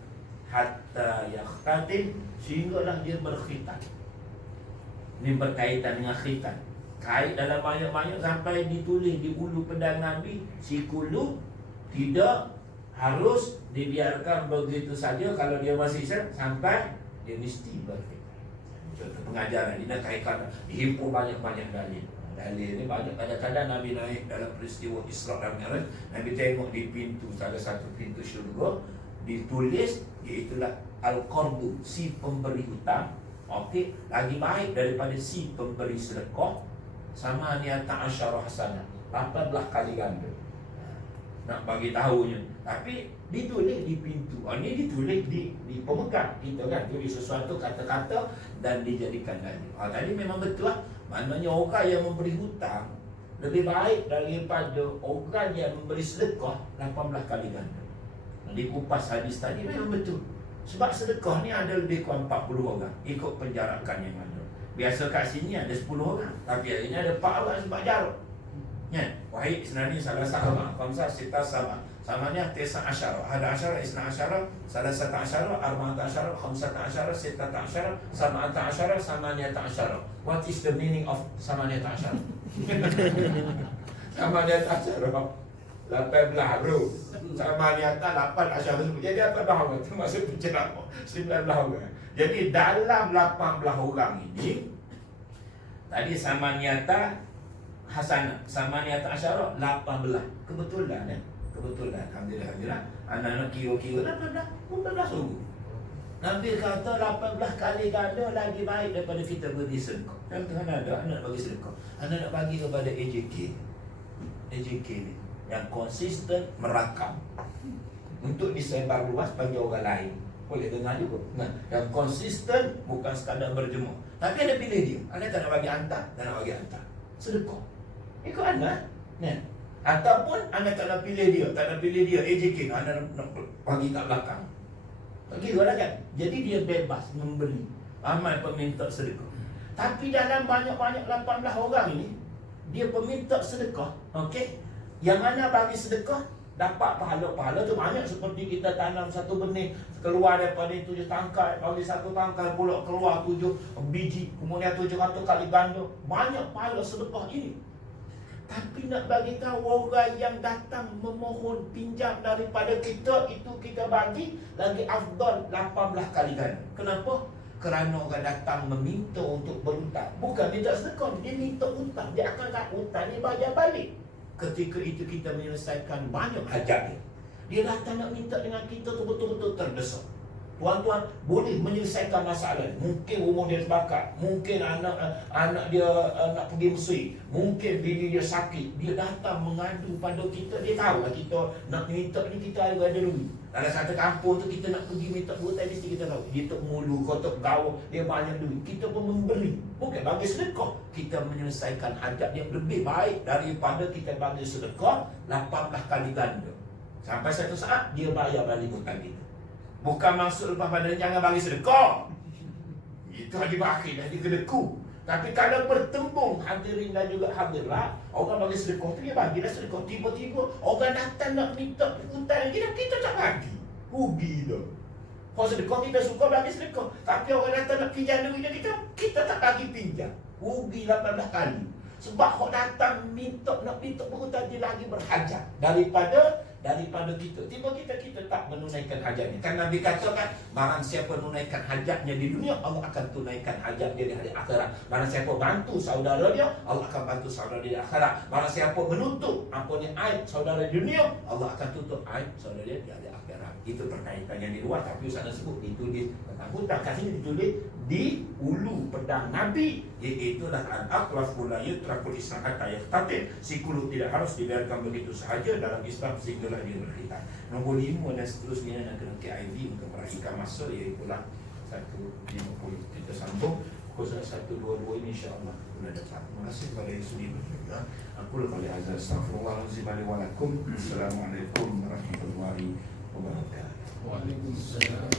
hatta yaqtatin, sehinggalah dia berkhitan. Ini berkaitan dengan khitan. Kait dalam banyak-banyak sampai ditulis di ulu pedang Nabi, si kulut tidak harus dibiarkan begitu saja kalau dia masih Islam, sampai dia mesti berkhitan. Contoh pengajaran ini nak kaitkan, dihimpun banyak-banyak dalil. Dalil ni banyak. Kadang-kadang Nabi naik dalam peristiwa Isra dan Mi'raj, Nabi tengok di pintu, salah satu pintu syurga, ditulis iaitulah Al-Qardu, si pemberi hutang. Okey, lagi baik daripada si pemberi sedekah, sama niata asyarah hasanah, 18 kali ganda. Nak bagi tahunya. Tapi ditulis di pintu. Ini ditulis di pemegang kita kan, tulis sesuatu kata-kata dan dijadikan dalil. Tadi memang betul lah. Maknanya orang yang memberi hutang lebih baik daripada orang yang memberi sedekah 18 kali ganda. Dikupas hadis tadi memang betul. Sebab sedekah ni ada lebih kurang 40 orang, ikut penjarakan yang ada. Biasa kat sini ada 10 orang, tapi hari ni ada 4 orang sebab jarak. Ya, wahid sebenarnya salah sama, khamsah sita sama. Samanya 9 asyara, ada asyara, isna asyara, salah satu asyara, arba'ata asyara, khamsata asyara, sittata asyara, sab'ata asyara, samaniyata asyara. What is the meaning of samaniyata asyara? Samaniyata asyara 18 bro. Samaniyata 8 asyara. Jadi apa dah orang? Termasuk penceramah 19 orang. Jadi dalam 18 orang ini, tadi Samaniata Hasanah, Samaniata Asyarah 18. Kebetulan ya. Kebetulan, alhamdulillah. Anak-anak kira-kira 18 sungguh. Nabi kata 18 kali ganda lagi baik daripada kita beri sedekah. Dan Tuhan ada anak bagi sedekah. Anak nak bagi kepada AJK. AJK ni yang konsisten merakam untuk disebar luas bagi orang lain. Boleh dengar juga. Nah, yang konsisten bukan sekadar berjemur. Tapi ada pilih dia. Anak tak nak bagi hantar, tak nak bagi hantar. Sedekah. Ikut anak. Nah, ataupun anda tak nak pilih dia, tak nak pilih dia, AJK, anda nak bagi kat belakang. Bagi lah kan? Jadi dia bebas membeli. Ramai peminta sedekah. Tapi dalam banyak-banyak 18 orang ini, dia peminta sedekah, okey? Yang mana bagi sedekah dapat pahala-pahala tu banyak, seperti kita tanam satu benih, keluar daripada 7 tangkai, bagi satu tangkai pula keluar 7 biji, kemudian 700 kali ganda. Banyak pahala sedekah ini. Tapi nak bagi tahu orang yang datang memohon pinjam daripada kita, itu kita bagi lagi afdal 18 kali ganda. Kenapa? Kerana orang datang meminta untuk berhutang. Bukan minta sedekah, dia minta hutang. Dia akan kat hutang, dia bayar balik. Ketika itu kita menyelesaikan banyak hajat dia. Dia datang nak minta dengan kita tu betul-betul terdesak. Tuan-tuan boleh menyelesaikan masalah. Mungkin rumah dia terbakar, mungkin anak dia nak pergi mesui, mungkin bini dia sakit. Dia datang mengadu pada kita. Dia tahu lah kita nak minta ni, kita ada duit. Dalam satu kampung tu kita nak pergi minta buat mesti kita tahu. Dia tok mulu, kotak gaul, dia banyak duit. Kita pun memberi. Bukan bagi sedekah. Kita menyelesaikan hajat yang lebih baik daripada kita bagi sedekah 18 kali ganda. Sampai satu saat dia bayar balik hutang kita. Bukan maksud lepas pada jangan bagi sedekah. Itu Haji Bakir dah dikedeku. Tapi kalau bertembung hadirin dan juga hadirlah, orang bagi sedekah tu dia bagilah sedekah. Tiba-tiba orang datang nak minta hutang kita tak bagi. Rugi dah. Kalau sedekah kita suka bagi sedekah, tapi orang datang nak pinjam duit kita tak bagi pinjam. Rugi 18 kali. Sebab orang datang nak minta berhutang, dia lagi berhajat daripada kita. Tiba kita tak menunaikan hajatnya. Kan Nabi katakan, barang siapa menunaikan hajatnya di dunia, Allah akan tunaikan hajatnya di hari akhirat. Barang siapa bantu saudara dia, Allah akan bantu saudara dia di akhirat. Barang siapa menutup aib saudara di dunia, Allah akan tutup aib saudara dia di hari akhirat. Itu perkaitan yang di luar, tapi Ustaz sebut ditulis tentang hutang. Kat sini ditulis di ulu pedang Nabi, iaitu al-aqlafu la yutrakul Islam hatta yaqtatil. Si kulut tidak harus dibiarkan begitu sahaja dalam Islam sehinggalah dia berkhitan. Nombor 5 dan seterusnya nak kena KIV untuk meraihkan masa, iaitu 150. Kita sambung khusus 122 ini insya-Allah sudah dapat. Terima kasih kepada yang sudi berjaya. Aku qali hadza astaghfirullahalazim wa lakum. Assalamualaikum warahmatullahi wabarakatuh. Waalaikumsalam.